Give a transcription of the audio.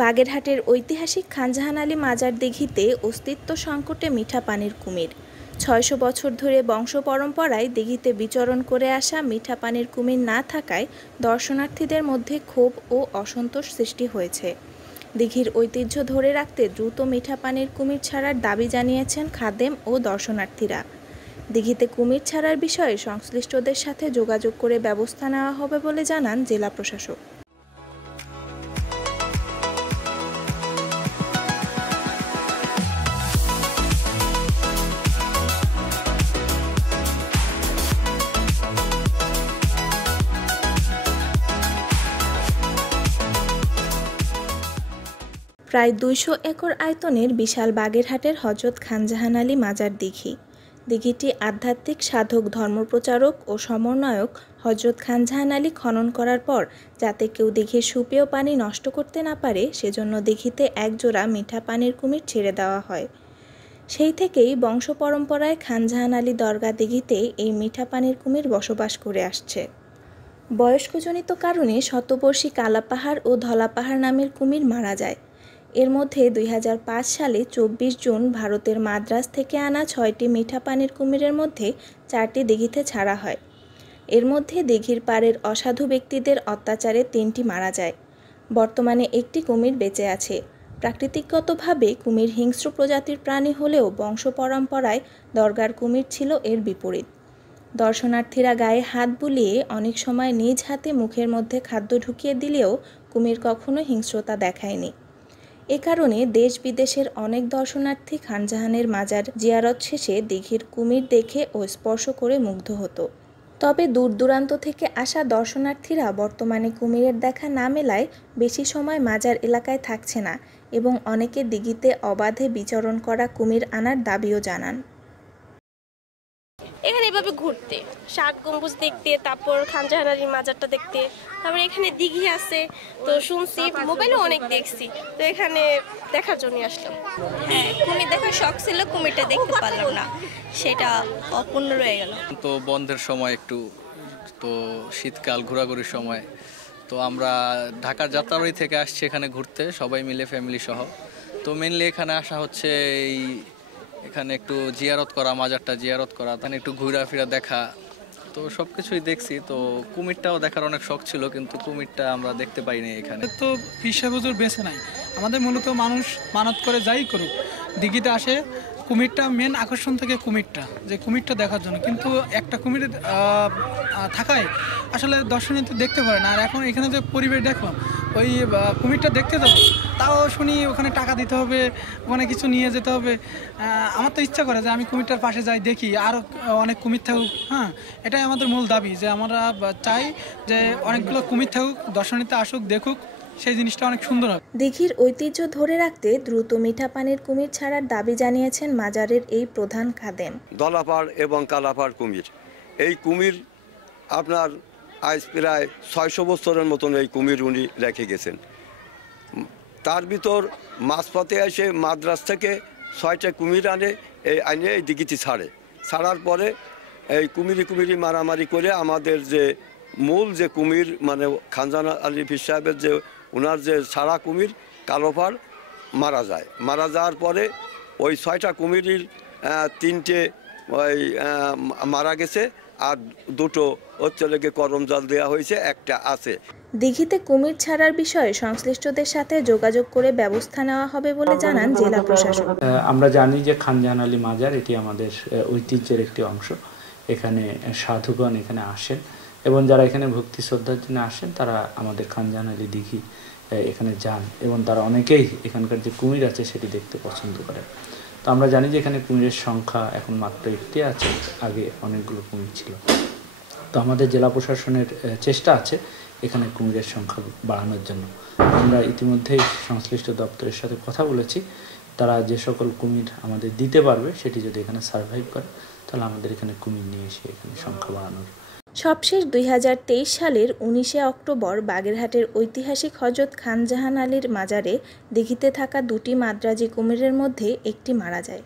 বাগেরহাটের ঐতিহাসিক খানজাহান আলী মাজার দিঘিতে অস্তিত্ব সংকটে মিঠা পানির কুমির। ৬০০ বছর ধরে বংশ পরম্পরায় দিঘিতে বিচরণ করে আসা মিঠা পানির কুমির না থাকায় দর্শনার্থীদের মধ্যে ক্ষোভ ও অসন্তোষ সৃষ্টি হয়েছে। দিঘির ঐতিহ্য ধরে রাখতে দ্রুত মিঠা পানির কুমির ছাড়ার দাবি জানিয়েছেন খাদেম ও দর্শনার্থীরা। দিঘিতে কুমির ছাড়ার বিষয়ে সংশ্লিষ্টদের সাথে যোগাযোগ করে ব্যবস্থা নেওয়া হবে বলে জানান জেলা প্রশাসক। প্রায় ২০০ একর আয়তনের বিশাল বাগেরহাটের হযরত খানজাহান আলী মাজার দিঘি। দিঘিটি আধ্যাত্মিক সাধক, ধর্মপ্রচারক ও সমন্বয়ক হযরত খানজাহান আলী খনন করার পর যাতে কেউ দিঘির সুপেয় পানি নষ্ট করতে না পারে সেজন্য দিঘিতে একজোড়া মিঠা পানির কুমির ছেড়ে দেওয়া হয়। সেই থেকেই বংশ পরম্পরায় খানজাহান আলী দরগা দিঘিতে এই মিঠা পানির কুমির বসবাস করে আসছে। বয়স্কজনিত কারণে শতবর্ষী কালাপাহাড় ও ধলাপাহাড় নামের কুমির মারা যায়। এর মধ্যে ২০০৫ সালে ২৪ জুন ভারতের মাদ্রাজ থেকে আনা ৬টি মিঠা পানির কুমিরের মধ্যে ৪টি দিঘিতে ছাড়া হয়। এর মধ্যে দিঘির পাড়ের অসাধু ব্যক্তিদের অত্যাচারে ৩টি মারা যায়। বর্তমানে একটি কুমির বেঁচে আছে। প্রাকৃতিকগতভাবে কুমির হিংস্র প্রজাতির প্রাণী হলেও বংশ পরম্পরায় দরগার কুমির ছিল এর বিপরীত। দর্শনার্থীরা গায়ে হাত বুলিয়ে অনেক সময় নিজ হাতে মুখের মধ্যে খাদ্য ঢুকিয়ে দিলেও কুমির কখনো হিংস্রতা দেখায়নি। এ কারণে দেশ বিদেশের অনেক দর্শনার্থী খানজাহানের মাজার জিয়ারত শেষে দিঘির কুমির দেখে ও স্পর্শ করে মুগ্ধ হতো। তবে দূর দূরান্ত থেকে আসা দর্শনার্থীরা বর্তমানে কুমিরের দেখা না মেলায় বেশি সময় মাজার এলাকায় থাকছে না এবং অনেকে দিঘিতে অবাধে বিচরণ করা কুমির আনার দাবিও জানান। এখানে এভাবে ঘুরতে, ষাট গম্বুজ দেখতে, তারপর খানজাহান আলীর মাজারটা দেখতে, তারপর এখানে দিঘি আছে তো শুনছি, মোবাইলে অনেক দেখছি, তো এখানে দেখার জন্য আসলাম। হ্যাঁ, কুমির দেখার শখ ছিল, কুমিরটা দেখতে পারলাম না, সেটা অপূর্ণ রয়ে গেল। তো বন্ধের সময় একটু, তো শীতকাল ঘোরাঘুরির সময়, তো আমরা ঢাকার যাত্রাবাড়ি থেকে আসছি এখানে ঘুরতে সবাই মিলে ফ্যামিলি সহ। তো মেনলি এখানে আসা হচ্ছে এই এখানে একটু জিয়ারত করা, মাজারটা জিয়ারত করা, তাহলে একটু ঘোরাফেরা দেখা, তো সব কিছুই দেখছি। তো কুমিরটাও দেখার অনেক শখ ছিল, কিন্তু কুমিরটা আমরা দেখতে পাইনি এখানে। তো পীর সাহেব হুজুর বেঁচে নাই, আমাদের মূলত মানুষ মানত করে যাই করুক দিঘিতে আসে, কুমিরটা মেন আকর্ষণ থাকে কুমিরটা, যে কুমিরটা দেখার জন্য। কিন্তু একটা কুমির থাকায় আসলে দর্শনার্থী দেখতে পারে না। আর এখন এখানে যে পরিবেশ দেখো, ওই কুমিরটা দেখতে যাবো তাও শুনি ওখানে টাকা দিতে হবে, ওখানে কিছু নিয়ে যেতে হবে। আমার তো ইচ্ছা করে যে আমি কুমিরটার পাশে যাই, দেখি আরও অনেক কুমির থাকুক। হ্যাঁ, এটাই আমাদের মূল দাবি, যে আমরা চাই যে অনেকগুলো কুমির থাকুক, দর্শনার্থী আসুক, দেখুক, সেই জিনিসটা অনেক সুন্দর হবে। দিঘির ঐতিহ্য ধরে রাখতে দ্রুত মিঠা পানির কুমির ছাড়ার দাবি জানিয়েছেন মাজারের এই প্রধান খাদেম। ধলাপাড় এবং কালাপাড় কুমির, এই কুমির আপনার আজ প্রায় ৬০০ বছরের মতন এই কুমির উনি রেখে গেছেন। তার ভিতর মাঝপথে এসে মাদ্রাজ থেকে ৬টা কুমির আনে এই দিঘিতে ছাড়ার পরে এই কুমিরি মারামারি করে আমাদের যে মূল যে কুমির, মানে খানজাহান আলী পীর সাহেবের যে ওনার যে ছাড়া কুমির কালোপাড় মারা যাওয়ার পরে ওই ৬টা কুমিরের 3টে ওই মারা গেছে, আর 2টো হচ্ছে লেগে করমজাল দেওয়া হয়েছে, একটা আছে। দিঘিতে কুমির ছাড়ার বিষয়ে সংশ্লিষ্টদের সাথে যোগাযোগ করে ব্যবস্থা নেওয়া হবে বলে জানান জেলা প্রশাসক। আমরা জানি যে খানজাহান আলী মাজার এটি আমাদের ঐতিহ্যের একটি অংশ। এখানে সাধুগণ এখানে আসেন এবং যারা এখানে ভক্তি শ্রদ্ধার জন্য আসেন তারা আমাদের খানজাহান আলী দিঘি এখানে যান এবং তারা অনেকেই এখানকার যে কুমির আছে সেটি দেখতে পছন্দ করেন। তো আমরা জানি যে এখানে কুমিরের সংখ্যা এখন মাত্র একটি আছে, আগে অনেকগুলো কুমির ছিল। তো আমাদের জেলা প্রশাসনের চেষ্টা আছে এখানে কুমিরের সংখ্যা বাড়ানোর জন্য। আমরা ইতিমধ্যেই সংশ্লিষ্ট দপ্তরের সাথে কথা বলেছি, তারা যে সকল কুমির আমাদের দিতে পারবে সেটি যদি এখানে সার্ভাইভ করে তাহলে আমাদের এখানে কুমির নিয়ে এসে এখানে সংখ্যা বাড়ানোর। সবশেষ ২০২৩ সালের ১৯শে অক্টোবর বাগেরহাটের ঐতিহাসিক হযরত খানজাহান আলীর মাজারে দিঘিতে থাকা 2টি মাদ্রাজি কুমিরের মধ্যে একটি মারা যায়।